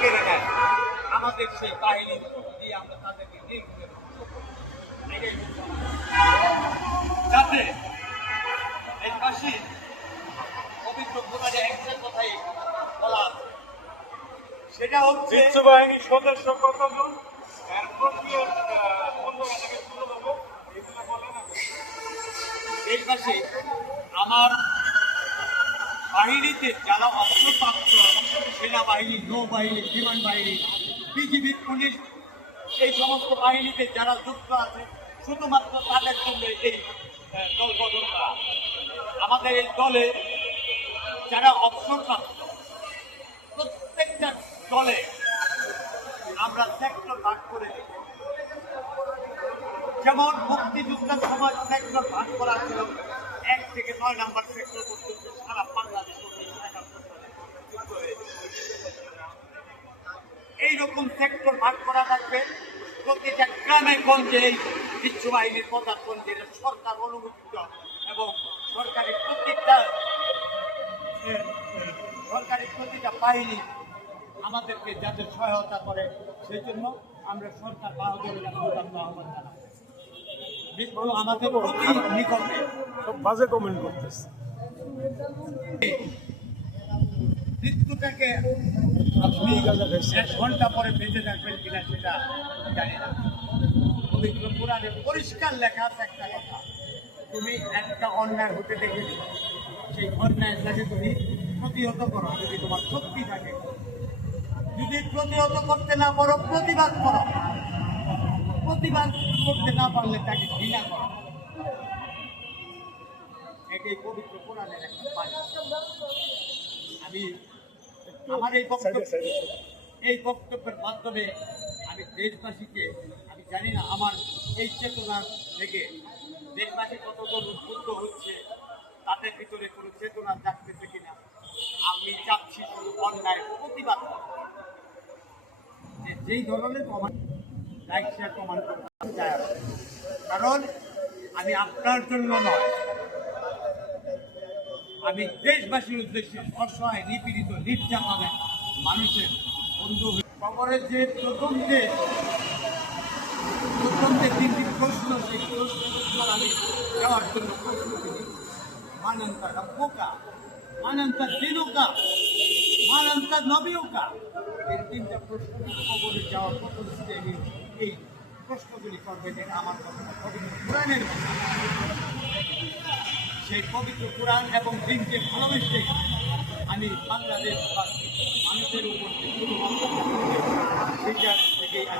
কেড়ে নেয়। আমাদের সেই বাহিনী দিয়ে আমরা তাদেরকে। যাতে পবিত্র একটা কথাই বলা সেটা হচ্ছে সদস্য কতজন? দেশবাসী আমার বাহিনীতে যারা অস্ত্রপ্রাপ্ত সেনাবাহিনী, নৌবাহিনী বিমান বাহিনী বিজিবি পুলিশ, এই সমস্ত বাহিনীতে যারা যুক্ত আছে, শুধুমাত্র তাদের জন্য এই দল গঠন করা আমাদের এই দলে যারা অবসরপ্রাপ্ত প্রত্যেকটা দলে আমরা সেক্টর ভাগ করে যেমন মুক্তিযুদ্ধের সময় সেক্টর ভাগ করা ছিল, এক থেকে নয় নাম্বার সেক্টর পর্যন্ত সারা বাংলাদেশ এইরকম সেক্টর ভাগ করা থাকবে প্রতিটা গ্রামে গঞ্জে এই বিচ্ছু বাহিনীর পদার্পণ যেটা সরকার অনুমোদিত এবং সরকারি এ, সরকারি প্রতিটা বাহিনী আমাদেরকে যাতে সহায়তা করে সেই জন্য আমরা সরকার উদাত্ত আহ্বান বিপ্লব আমাদের নিকটে। বাজে কমেন্ট করতেছে। মৃত্যুটাকে আপনি এক ঘণ্টা পরে বেঁচে থাকবেন কিনা সেটা জানি না। পবিত্র পুরাণে পরিষ্কার লেখা আছে একটা কথা, তুমি একটা অন্যায় হতে দেখেছ। সেই অন্যায়টাকে তুমি প্রতিহত করো, যদি তোমার শক্তি থাকে, যদি প্রতিহত করতে না পারো, প্রতিবাদ করো। প্রতিবাদ করতে না পারলে তাকে ঘৃণা করো। এটাই পবিত্র কোরআনের একটা পাঠ। আমি আমার এই বক্তব্য এই বক্তব্যের মাধ্যমে আমি দেশবাসীকে আমি জানি না আমার এই চেতনা থেকে দেশবাসী কতজন উদ্বুদ্ধ হচ্ছে তাদের ভিতরে কোনো চেতনা জাগতেছে কিনা। আমি চাচ্ছি শুধু অন্যায় প্রতিবাদ। যে যেই ধরনের প্রমাণ শেয়ার কারণ আমি আপনার জন্য নয় আমি দেশবাসীর উদ্দেশ্যে অসহায় নিপীড়িত, নির্যাতনের মানুষের বন্ধু খবরের যে প্রথম যে প্রথম যে তিনটি প্রশ্ন, সেই উত্তর আমি দেওয়ার জন্য তিনটা প্রশ্ন যাওয়ার প্রথম এই প্রশ্নগুলি করবেন আমার কথা। সেই পবিত্র কোরআন এবং দিনকে ভালোবেসে আমি বাংলাদেশ মানুষের উপর থেকে